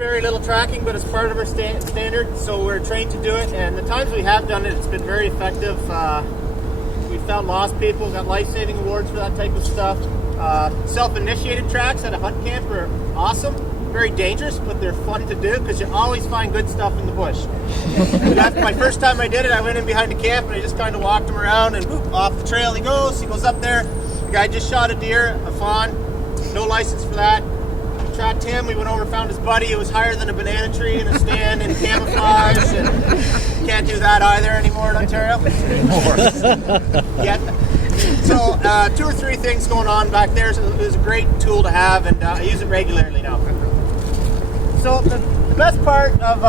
very little tracking, but it's part of our standard, so we're trained to do it. And the times we have done it, it's been very effective. We've found lost people, got life-saving awards for that type of stuff. Self-initiated tracks at a hunt camp are awesome. Very dangerous, but they're fun to do because you always find good stuff in the bush. My first time I did it, I went in behind the camp and I just kind of walked him around and boop, off the trail he goes. He goes up there. The guy just shot a deer, a fawn, no license for that. Tracked him. We went over, found his buddy. It was higher than a banana tree in a stand in camouflage. And can't do that either anymore in Ontario. Yet. So 2 or 3 things going on back there. So it was a great tool to have, and I use it regularly now. So the best part of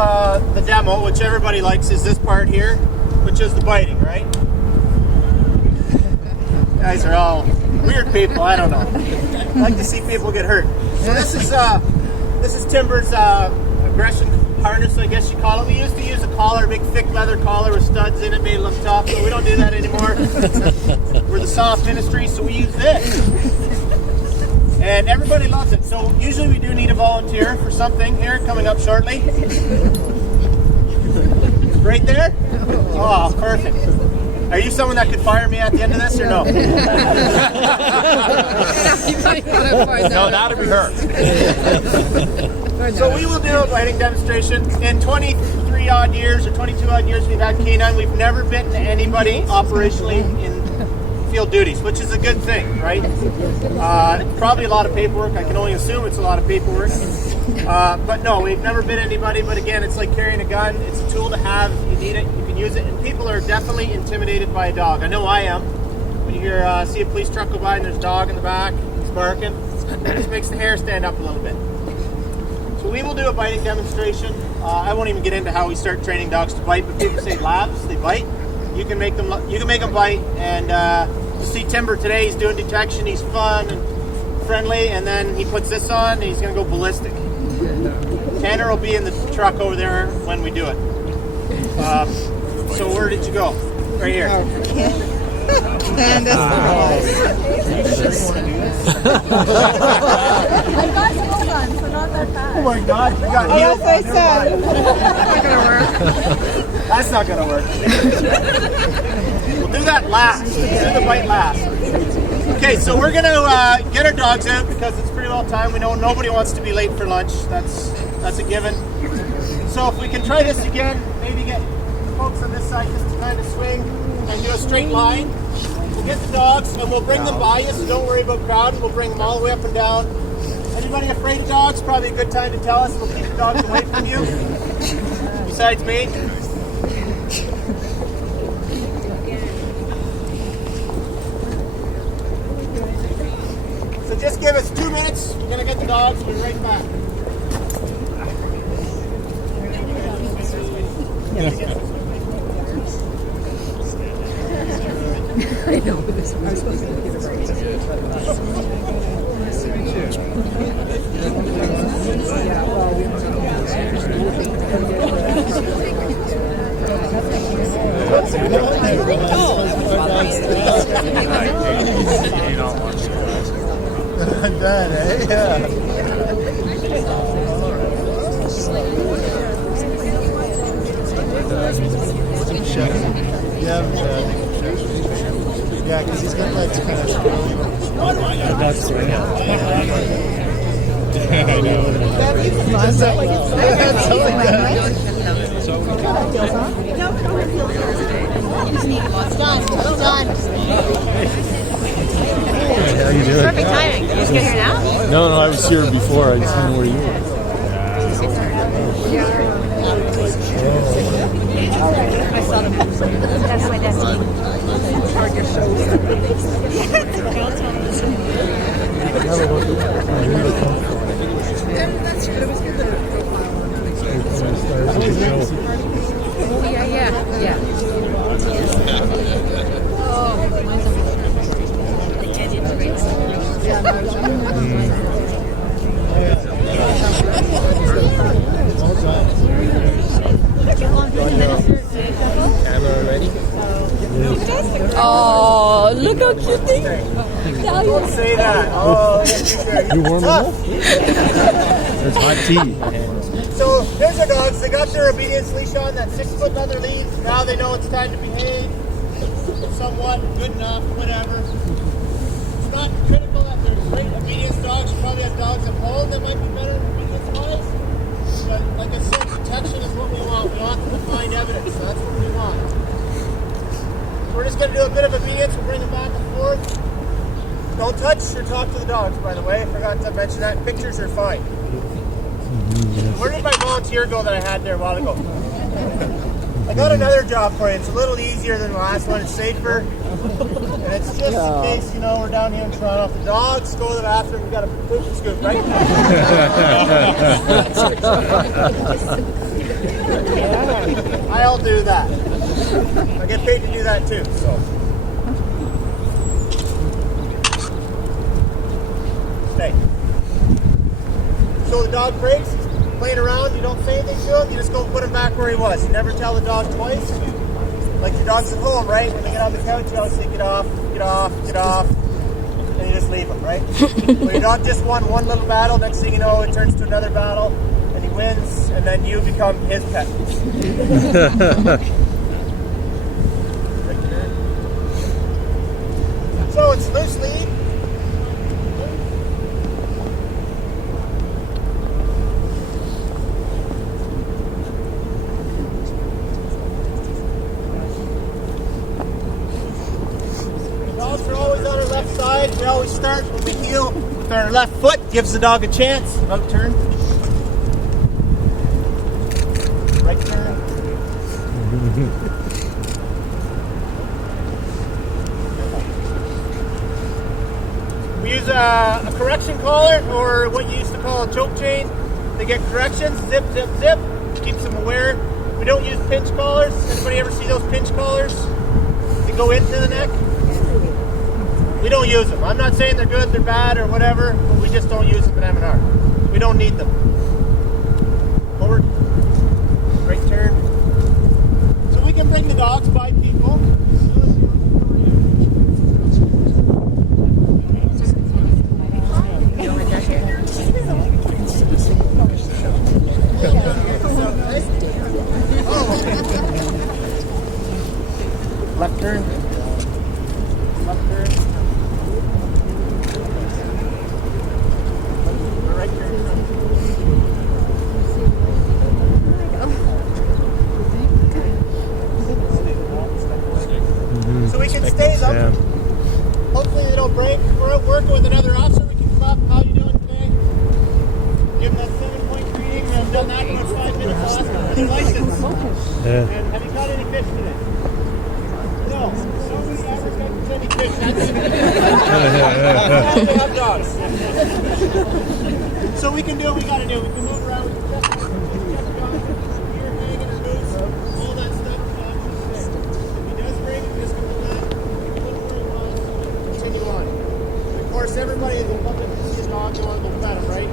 the demo, which everybody likes, is this part here, which is the biting, right? You guys are all weird people, I don't know. I like to see people get hurt. So this is Timber's aggression harness, I guess you call it. We used to use a collar, a big thick leather collar with studs in it, made it look tough, but we don't do that anymore. We're the soft industry, so we use this. And everybody loves it. So usually we do need a volunteer for something here coming up shortly. Right there? Oh, perfect. Are you someone that could fire me at the end of this or no? No, that'll be her. So we will do a biting demonstration. In 23 odd years or 22 odd years we've had canine, we've never bitten anybody operationally in field duties, which is a good thing, right? Probably a lot of paperwork. I can only assume it's a lot of paperwork. But no, we've never bit anybody. But again, it's like carrying a gun. It's a tool to have. You need it. You can use it. And people are definitely intimidated by a dog. I know I am. When you hear see a police truck go by and there's a dog in the back, he's barking. It just makes the hair stand up a little bit. So we will do a biting demonstration. I won't even get into how we start training dogs to bite. But people say labs, they bite. You can make them bite. And you see Timber today. He's doing detection. He's fun and friendly. And then he puts this on and he's going to go ballistic. Tanner will be in the truck over there when we do it. So where did you go? Right here. And I got some on, so not that fast. Oh my God! You got heels. That's what I said. That's not gonna work. We'll do that last. We'll do the bite last. Okay, so we're gonna get our dogs out because it's pretty well time. We know nobody wants to be late for lunch. That's a given. So if we can try this again, maybe get the folks on this side just to kind of swing and do a straight line. We'll get the dogs and we'll bring them by you, so don't worry about crowding. We'll bring them all the way up and down. Anybody afraid of dogs? Probably a good time to tell us. We'll keep the dogs away from you. Besides me. So just give us 2 minutes. We're going to get the dogs. We'll be right back. I know, but this was supposed to be Done, eh? Yeah. Yeah, because he's got that kind of That's right. I know. How you doing? Perfect timing. Did you just get here now? No, I was here before. I just didn't know where you were. I saw them. That's my destiny. That's good. It was good that it profile. Yeah. Oh, mine's on the candy rates. Camera ready? Oh, look how cute they are. Don't say that. Oh, You warm enough? There's hot tea. So here's our dogs. They got their obedience leash on, that 6 foot leather lead. Now they know it's time to behave. Somewhat, good enough, whatever. It's not critical that they're great obedience dogs. You probably have dogs at home that might be better obedience-wise. But like I said, protection is what we want. We want them to find evidence. So that's what we want. So we're just going to do a bit of obedience. We'll bring them back and forth. Don't touch or talk to the dogs, by the way. I forgot to mention that. Pictures are fine. Where did my volunteer go that I had there a while ago? I got another job for you. It's a little easier than the last one. It's safer. And it's just in case, we're down here in Toronto. If the dogs go to the bathroom, we got a poop and scoop, right? I'll do that. I get paid to do that too, so. Stay. So the dog breaks, he's playing around, you don't say anything to him, you just go put him back where he was. You never tell the dog twice. Like your dog's at home, right? When they get on the couch, you always say, get off, get off, get off. And you just leave him, right? Well, your dog just won one little battle, next thing you know, it turns to another battle, and he wins, and then you become his pet. So it's loose lead. Dogs are always on our left side. We always start when we heel with our left foot. Gives the dog a chance. Out turn. Right turn. We use a correction collar, or what you used to call a choke chain. They get corrections. Zip, zip, zip. Keeps them aware. We don't use pinch collars. Anybody ever see those pinch collars? They go into the neck. We don't use them. I'm not saying they're good, they're bad, or whatever, but we just don't use them at MNR. We don't need them. Forward. Right turn. So we can bring the dogs by people. Left turn. Left turn. Right turn. So we can stay them. Hopefully they don't break. We're out working with another officer. We can clap. How you doing today? Give them that 7-point greeting. We have done that in about 5 minutes. I'll ask them for their license. Yeah. And have you caught any fish today? No. Nobody ever catches any fish. That's have dogs. So we can do what we got to do. We can move around. We can check the dog, ear hanging or loose, all that stuff. If he does break, we just go with that. Put him where he wants. Continue on. And of course, everybody is looking to see a dog. You want to go pet him, right?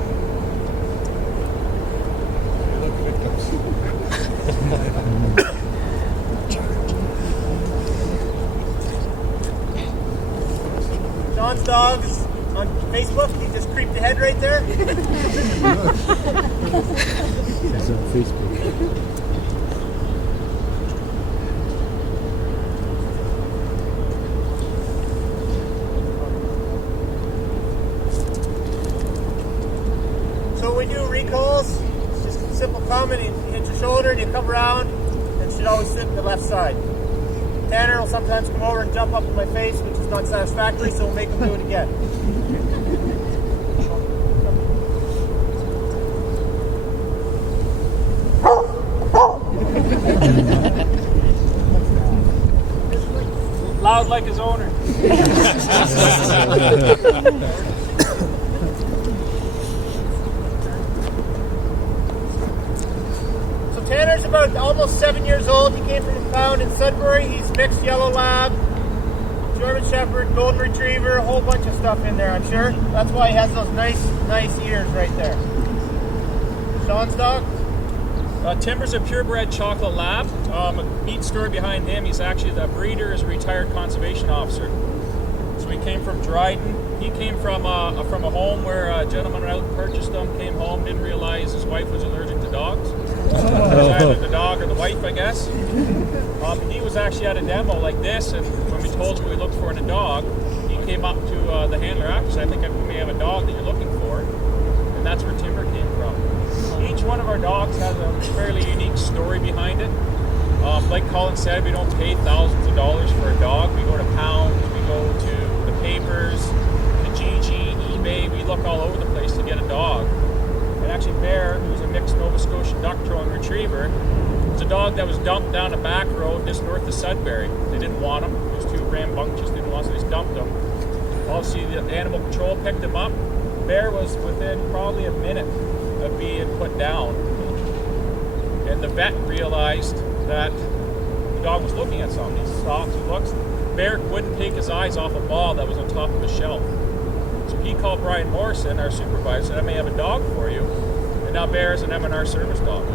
John's dogs on Facebook. You just creeped ahead right there. It's on Facebook. So when we do recalls, it's just a simple comment. You hit your shoulder and you come around, and it should always sit to the left side. Tanner will sometimes come over and jump up in my face, which is not satisfactory, so we'll make him do it again. Loud like his owner. So Tanner's about almost 7 years old. He came from a pound in Sudbury. He's mixed yellow lab, German Shepherd, Golden Retriever, a whole bunch of stuff in there, I'm sure. That's why he has those nice ears right there. Sean's dog? Timber's a purebred chocolate lab. A neat story behind him. He's actually the breeder is a retired conservation officer. So he came from Dryden. He came from a home where a gentleman went out and purchased them, came home, didn't realize his wife was allergic to dogs. It was either the dog or the wife, I guess. He was actually at a demo like this, and when we told him what we looked for in a dog, he came up to the handler after, said, I think we may have a dog that you're looking for. And that's where Timber came from. Each one of our dogs has a fairly unique story behind it. Like Colin said, we don't pay thousands of dollars for a dog. We go to Pounds, we go to the papers, Kijiji, eBay. We look all over the place to get a dog. And actually Bear, who's a mixed Nova Scotian Duck-Trolling Retriever, was a dog that was dumped down a back road just north of Sudbury. They didn't want him. He was too rambunctious. They didn't want him, so they just dumped him. Obviously, the animal control picked him up. Bear was within probably a minute of being put down. And the vet realized that the dog was looking at something. He stops, he looks. Bear wouldn't take his eyes off a ball that was on top of the shelf. So he called Brian Morrison, our supervisor, said, I may have a dog for you. And now Bear is an MNR service dog.